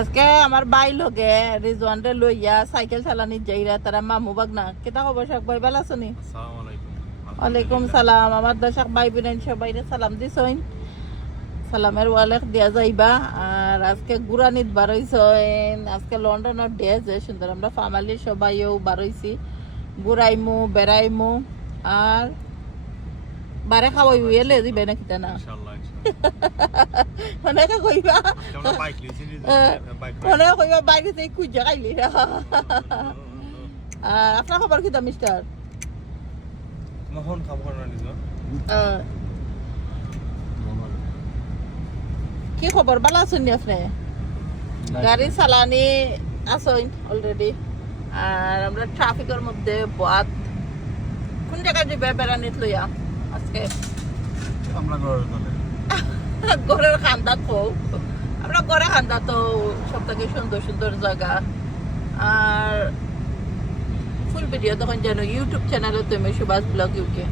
আজকে আমার বাই লগে রিজওয়ানরে লইয়া সাইকেল চালানি যাইরা তারা মামু বাগনা কেটা খবর শাক ভাই ভালো আছো নি? আসসালামু আলাইকুম। ওয়ালাইকুম সালাম। আমার দর্শক ভাই বোন সবাইরে সালাম দিছইন, সালামের ওয়ালেক দিয়া যাইবা। আর আজকে গুরানিত বারইছইন, আজকে লন্ডনের ডে যে সুন্দর আমরা ফ্যামিলি সবাইও বারইছি, ঘুরাইমু বেড়াইমু আর বারে খাওয়াই এলে দিবে না কিতা না ইনশাআল্লাহ অনেকে কইবা আমরা বাইক লিছি নি বাইক অনেকে কইবা বাইরে থেকে খুঁজে খাইলি। আপনার খবর কিতা মিস্টার? মোহন খবর না নিজ কি খবর ভালো আছেন নি আপনি? গাড়ি চালানি আসেন অলরেডি আর আমরা ট্রাফিকের মধ্যে বাদ কোন জায়গায় যাবে বেড়ানিত লইয়া আজকে? আমরা ঘরের তলে ঘরের খান্দা তো আমরা ঘরে খান্দা তো সব থেকে সুন্দর সুন্দর জায়গা। আর ফুল ভিডিও তখন জানো ইউটিউব চ্যানেলে তুমি সুভাষ ব্লগ ইউকে